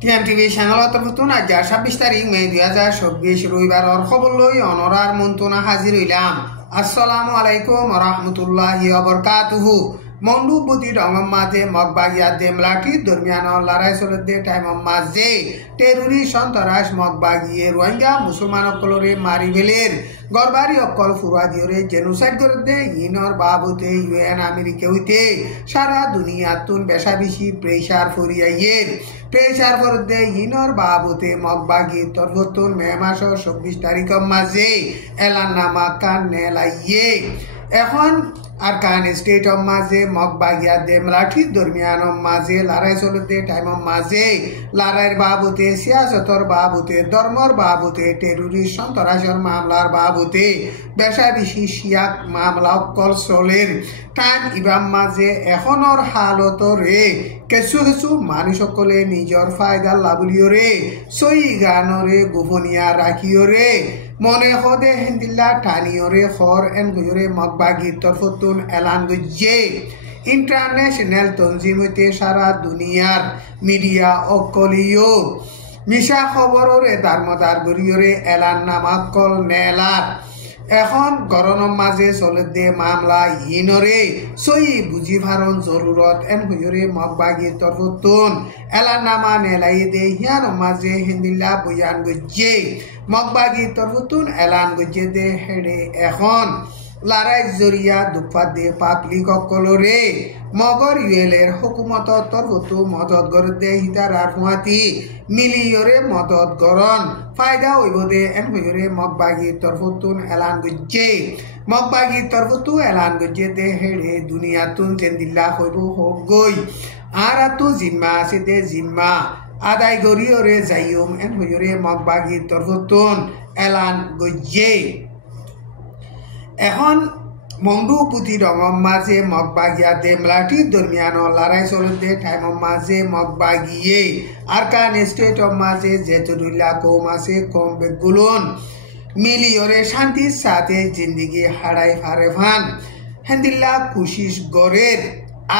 টিএমটিভি চ্যানেলত নতুন আজ 26 তারিখ মে 2024 রবিবার খবর লই অনরার মন্ত্রণা হাজির হইলাম। আসসালামু আলাইকুম ওয়া রাহমাতুল্লাহি ওয়া বারাকাতুহু। মন্ডুবতি রঙম মাঝে মগবাগিয়া দেমলাটি দরমিয়ান লড়াই চলতে টাইম মাঝে টেরুরি সন্ত্রাস মগবাগিয়ে রোহিঙ্গা মুসলমান অকলরে মারি ফেলের গরবারি অকল ফুরা দিওরে জেনোসাইড করতে ইনর বাবুতে ইউএন আমেরিকা হইতে সারা দুনিয়া তুন বেশা বেশি প্রেসার ফরিয়াইয়ের প্রেসার করতে ইনর বাবুতে মগবাগি তরফতুন মে মাস 26 তারিখ মাঝে এলান নামা কান নেলাইয়ে এখন আরকান স্টেট মাঝে মগবাগিয়া দেমলাঠির দরমিয়ান মাঝে লড়াই চলতে টাইম মাঝে লড়াইয়ের বাবুতে সিয়াসতর বাবুতে ধর্মর বাবুতে টেরোরিস্ট সন্ত্রাসের মামলার বাবুতে বেশা বেশি শিয়াক মামলা অকল চলের টাইম ইবাম মাঝে এখনর হালত রে কিছু কিছু মানুষ সকলে নিজের ফায়দা লাভলিও রে সই গানরে গোপনীয় রাখিও রে মনে হদে হিন্দিল্লা টানিও রে খর এন গুজরে মগবাগি তরফতুন এলান গুজে ইন্টারন্যাশনাল তনজিম হইতে সারা দুনিয়ার মিডিয়া অকলিও মিশা খবররে দারমদার গরিয়রে এলান নামা কল নেলার এখন গরমের মাঝে চলে দে মামলা ইনরে সই বুঝি ভারণ জরুরত এন হইরে মগবাগির তরফতুন এলান নামা নেলাই দে হিয়ান মাঝে হিন্দিল্লা বয়ান গজ্জে মগবাগির তরফতুন এলান গজ্জে দে হেডে এখন লড়াই জরিয়া দুফা দে পাবলিক অকলরে মগর ইউএলের হুকুমত তরফতু মদত গড় দে হিতারার ফুয়াতি মিলিয়রে মদত গরন ফায়দা হইব দে এন হইরে মগবাগির তরফতুন এলান গজ্জে মগবাগির তরফতু এলান গজ্জে দে হেড়ে দুনিয়াতুন জেন্দিল্লা হইব হোক গই আর আতু জিম্মা আছে দে জিম্মা আদায় গরিয়রে যাইম এন হইরে মগবাগির তরফতুন এলান গজ্জে এখন মন্ডুপুতি রঙম মাঝে মগবাগিয়া দেমলাটির দরমিয়ান লড়াই চলতে টাইম মাঝে মগবাগিয়ে আরকান স্টেট মাঝে জেতুরুল্লাহ কম আছে কম বেগুলুন মিলিয়রে শান্তির সাথে জিন্দিগি হারাই ফারে ফান হেন্দিল্লা কুশিস গড়ের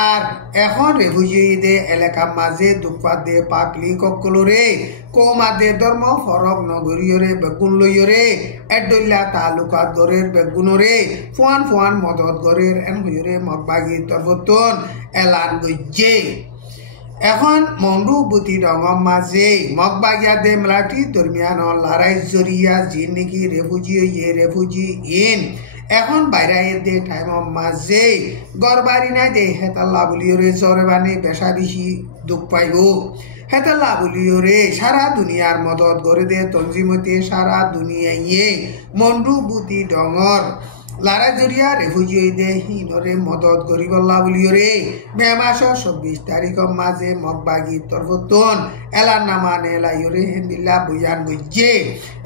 আর এখন রেফিউজিদের এলাকা মাঝে দুপা দে পাকলি ককলরে কৌমাদে ধর্ম ফরক নগরীয়রে বেগুন লইয়রে এডল্লা তালুকা গড়ের বেগুনরে ফুয়ান ফুয়ান মদত গড়ের এন হইরে মগবাগি তরফতুন এলান গজ্জে এখন মন্ডুবতি রঙম মাঝে মগবাগিয়া দেমলাটি দরমিয়ান লড়াই জরিয়া যে নাকি রেফিউজি ইন এখন বাইরে দে টাইম মাঝে গড়বাড়ি নাই দে হেতাল্লা বলিওরে চরে বানে বেশা বেশি দুঃখ পাইব হেতাল্লা বলিওরে সারা দুনিয়ার মদত গড়ে দে তঞ্জিমতে সারা দুনিয়ায় মন্ডুবুতি ডঙর লড়াই জরিয়া রেফিউজি দে হিনরে মদত গরিবল্লা বলিওরে মে মাস 26 তারিখ মাঝে মগবাগি তরফতুন এলান নামা নেলাইরে হিন্দিল্লা বয়ান গজ্জে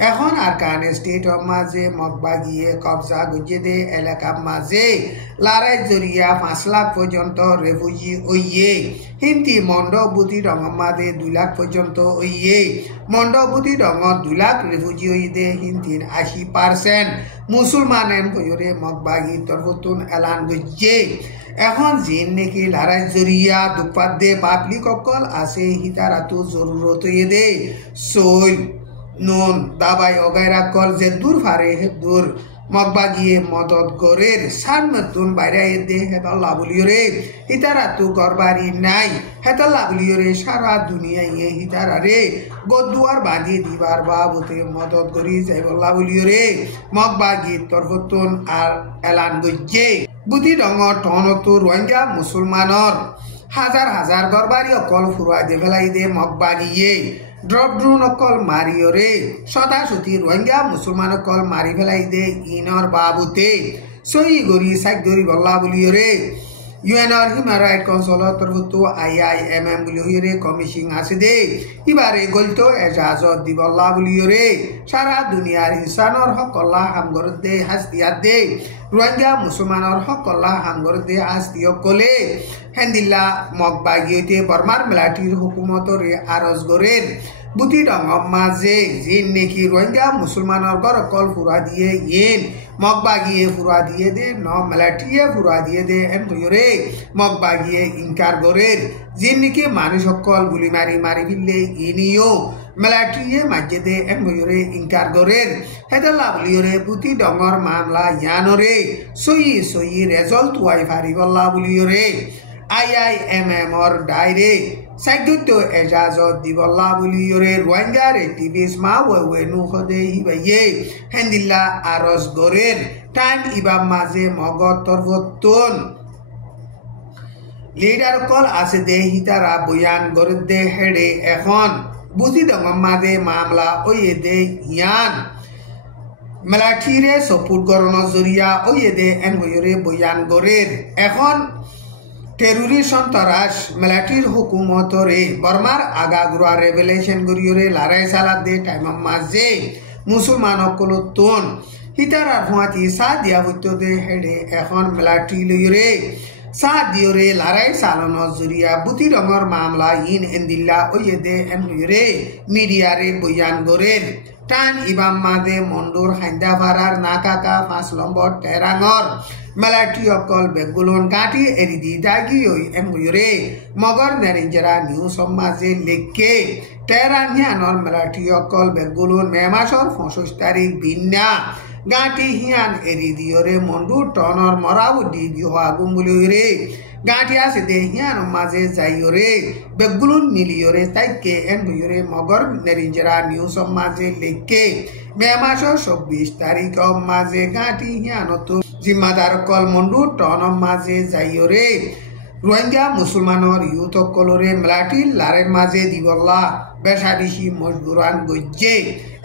এখন আরকান স্টেট মাঝে মগবাগিয়ে কবজা গজ্জে দে এলাকা মাঝে লড়াই জরিয়া 5 লাখ পর্যন্ত রেফিউজি ওইয়ে হিন্দি মন্ডবুতি রঙ মাঝে 2 লাখ পর্যন্ত ওইয়ে মন্ডবুতি রঙ 2 লাখ রেফিউজি ওই দে হিন্দির 80% মুসলমান এন কইরে মগবাগি তরফতুন এলান গজ্জে এখন জিন নাকি লড়াই জরিয়া দুপাত দে পাবলিক অকল আছে হিতারাতু জরুরত দে সই নুন দাবাই অগাইরা কল যে দূর ফারে হে দূর মগবাগিয়ে মদত গড়ের সানমতুন বাইরে দে হেতাল্লা বলিওরে হিতারাতু গরবারি নাই হেতাল্লা বলিওরে সারা দুনিয়ায় হিতারারে গদুয়ার বাঁধি দিবার বাবুতে মদত গড়ি যাইবল্লা বলিওরে মগবাগি তরফতুন আর এলান গজ্জে বুদ্ধি ডঙর টনতু রোহিঙ্গা মুসলমানর হাজার হাজার গরবারি অকল ফুরা দে ফেলাই দে মগবাগিয়ে ড্রপ ড্রোন অকল মারিয়রে সদাসতি রোহিঙ্গা মুসলমান অকল মারি ফেলাই দে ইনর বাবুতে সই গরি সাইক গরি বল্লা বলিয়রে ইউএনআর হিউম্যান রাইট কাউন্সিলর তরফতু IIMM বলিয়রে কমিশন আছে দে ইবারে গলতো এজাজত দিবল্লা বলিয়রে সারা দুনিয়ার ইনসানর হকল্লা হামগর দে হাসতিয়াত দে রোহিঙ্গা মুসলমানর হকল্লা হামগর দে হাসতিয় কলে হেন্দিল্লা মগবাগিয়তে বর্মার মেলাটির হুকুমতরে আরজ গরের বুটি ডঙর মাঝে জিন নেকি রোহিঙ্গা মুসলমানের ঘর কল ফুরা দিয়ে ইন মগবাগিয়ে ফুরা দিয়ে দে ন মেলাটিয়ে ফুরা দিয়ে দে এন তৈরে মগবাগিয়ে ইনকার গরের জিন নেকি মানুষ সকল গুলি মারি মারি ফিরলে ইনিও মেলাটিয়ে মাঝে দে এন তৈরে ইনকার গরের হেদাল্লা বলিওরে বুটি ডঙর মামলা ইয়ানরে সই রেজাল্ট ওয়াই ফারিবল্লা বলিওরে IIMM or ডাইরে সাইগুত এজাজত দিবল্লা বলিওরে রোহিঙ্গার এক্টিভিস্ট মা ওয়েনু খদে হিবাইয়ে হেন্দিল্লা আরস গরের টাইম ইবা মাঝে মগত তরফতুন লিডার কল আছে দে হিতারা বয়ান গরে দে হেডে এখন বুঝি দঙ্গ মাঝে মামলা ওয়ে দে ইয়ান মেলাঠিরে সপুট গরণ জরিয়া ওয়ে দে এন হইরে বয়ান গরের এখন টেরুরিস্ট সন্ত্রাস মেলাটির হুকুমতরে বর্মার আগাগুড়া রেভেলেশন গরিয়রে লারাই সালাদ দে টাইম মাঝে মুসলমান কলতুন হিতার আর হুয়াতি সা দিয়া হইতো দে হেডে এখন মেলাটি লইরে সা দিওরে লারাই সালান জরিয়া বুতি রঙর মামলা ইন এন্দিল্লা ওয়ে দে এন হইরে মিডিয়ারে বয়ান গরের টান ইবাম মাদে মন্ডুর হাইন্দা ভাড়ার নাকাকা 5 নম্বর টেরাঙর মেলাটি অকল বেগুলন গাঁটি এরিদি দাগি ওই এমরে মগর নেরিঞ্জরা নিউ সমাজে লেখকে টেরাঙিয়ানর মেলাটি অকল বেগুলন মে মাসর 25 তারিখ বিন্যা গাঁটি হিয়ান এরিদিওরে মন্ডু টনর মরাউদি বিহা গুমুলিরে গাঁটি আছে দে হিয়ান মাঝে যাইওরে বেগুলন মিলিওরে তাইকে এনরে মগর নেরিঞ্জরা নিউ সমাজে লেখকে মে মাসর 26 তারিখ মাঝে গাঁটি হিয়ান তো জিম্মাদার কল মন্ডু টন মাঝে যাইওরে রোহিঙ্গা মুসলমানর ইউথ কলরে মেলাটি লারে মাঝে দিবল্লা বেশাবিশি মজবুরান গজ্জে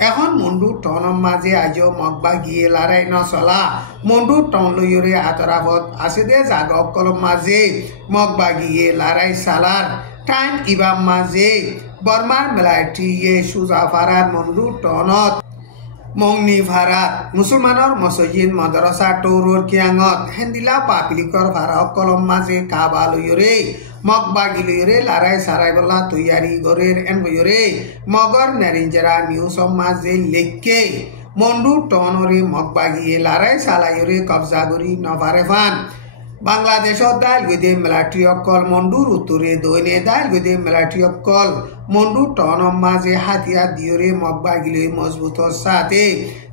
এখন মন্ডু টন মাঝে আজ মগবা গিয়ে লারাই নচলা মন্ডু টন লইরে আতরাফত আছে দে জাগ কলম মাঝে মগবা গিয়ে লারাই সালার টাইম ইবাম মাঝে বর্মার মেলাটি সুজাফারার মন্ডু টনত মংনি ভারাত মুসলমানৰ মছজিদ মাদ্রাসা টৌৰৰ কিয়াঙত হেন্দিলা পাপিলিকৰ ভাড়া কলম মাঝে কাবা লইরে মগবাগি লইরে লারাই সারাই বলা তৈয়ারি গরের এনবইরে মগর নেরিঞ্জরা নিউজ মাঝে লেখকে মন্ডু টনরে মগবাগিয়ে লারাই সালাইরে কবজা করি নভারেফান বাংলাদেশত দাইল গদে মেলাটি অকল মন্ডুর উত্তরে দৈনে দাইল গদে মেলাটি অকল মন্ডু টন মাঝে হাতিয়ার দিওরে মগবাগিলে মজবুতর সাথে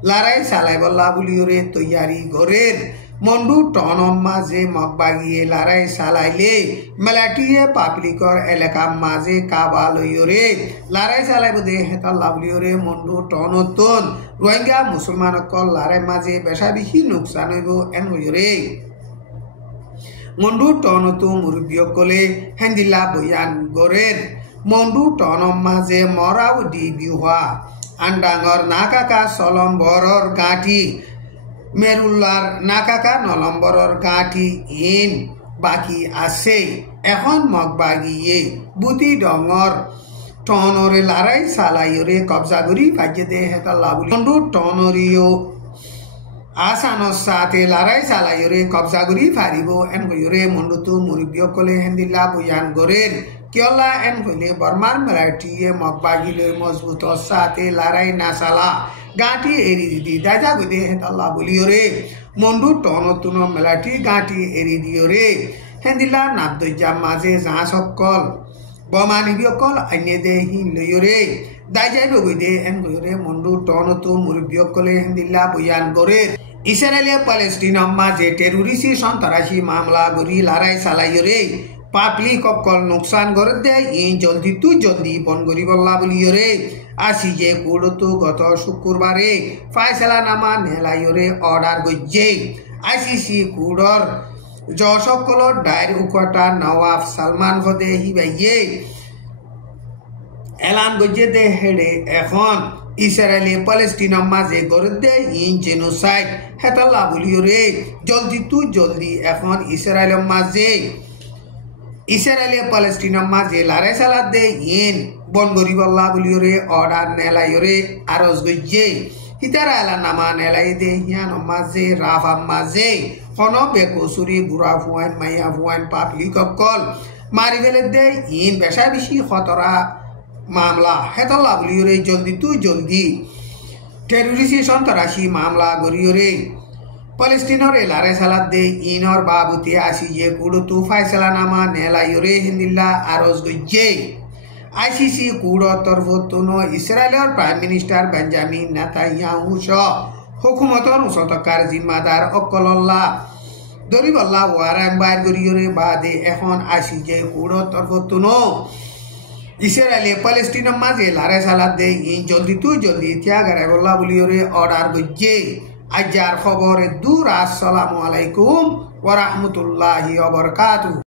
লড়াই চালাই বল্লা বুলিওরে তৈয়ারি গরের মন্ডু টন মাঝে মগবাগিয়ে লড়াই চালাইলে মেলাটিয়ে পাবলিকর এলাকা মাঝে কাবা লইরে লড়াই চালাইব দে হেতাল্লা বুলিওরে মন্ডু টনতন রোহিঙ্গা মুসলমান অকল লড়াই মাঝে বেশা বেশি নোকসান হইব এন হইরে মন্ডু টনতো মুরব্বীসকলে হেন্দিলা বয়ান গরের মন্ডু টন মাঝে মরাও দি বিহুয়া আন্ডাঙর নাকাকা চলম্বরর গাঁঠি মেরুল্লার নাকাকা নলম্বরর গাঁঠি ইন বাকি আছে এখন মগবাগিয়ে বুতি ডঙর টনরে লারাই চালাইরে কবজা করি কাজে দে হেতাল্লা বুলি মন্ডু টনরিও আসানোর সাথে লড়াই চালাইরে কবজা করি ফারিব এন কইরে মন্ডুতো মুরব্বীসকলে হেন্দিল্লা বয়ান গরের কিয়লা এন কইলে বর্মার মেলাটিয়ে মগবাগিলে মজবুত সাথে লড়াই না চালা গাঁটি এরি দি দাজা গদে হেতাল্লা বলিওরে মন্ডু টনতুন মেলাটি গাঁটি এরি দিওরে হেন্দিল্লা নাবদজ্জা মাঝে যা সকল বমানিবিসকল আইনে দে হিন লইরে দাইজাই বগৈদে এন গইরে মন্ডু টনতো মুরব্বীসকলে হেন্দিল্লা বয়ান গরের ইসরায়েলে প্যালেস্টিন মাঝে টেরোরিস্ট সন্ত্রাসী মামলা গরি লড়াই চালাইরে পাবলিক অকল নোকসান করে দে ই জলদি বন করি বল্লা বলিরে আসি যে কোর্টতো গত শুক্রবারে ফায়সালা নামা নেলাইরে order গজ্জে ICC কোর্টর জসকলর Dyer উকটা Nawab Salman হদে হিবাইয়ে এলান গজ্জে দে হেডে এখন ইসরায়েলে প্যালেস্টিনের মাঝে গড়ে দে ইন জেনোসাইড হেতাল্লা বলিওরে জলদি এখন ইসরায়েলের মাঝে ইসরায়েলে প্যালেস্টিনের মাঝে লড়াই চালাত দে ইন বন গরিবল্লা বলিওরে অর্ডার নেলাইরে আরজ গজ্জে হিতারা এলা নামা নেলাই দে হিয়ান মাঝে রাফা মাঝে হন বেকসুরি বুড়া ফুয়াইন মাইয়া ফুয়াইন পাবলিক অকল মারি ফেলে দে ইন বেশা বেশি খতরা মামলা হেতলা বলিওরে জলদি তু জলদি টেরোরিস্ট সন্ত্রাসী মামলা গরিওরে Palestinore lare salat de inor babuti asi je kudu tu faisala nama nela yore hindilla aros gojje ICC kudo torvotuno Israeler Prime Minister Benjamin Netanyahu sho hukumator usotokar zimmadar okkolollah doriballah waran bar goriyore bade ekhon asi je kudo torvotuno Israeli Palestina maze lare salat de in joldi tu joldi tiagare bolla buliyore order gojje আজার খবরে দূর আসসালামু আলাইকুম ওয়া রাহমাতুল্লাহি ওয়া বারাকাতুহু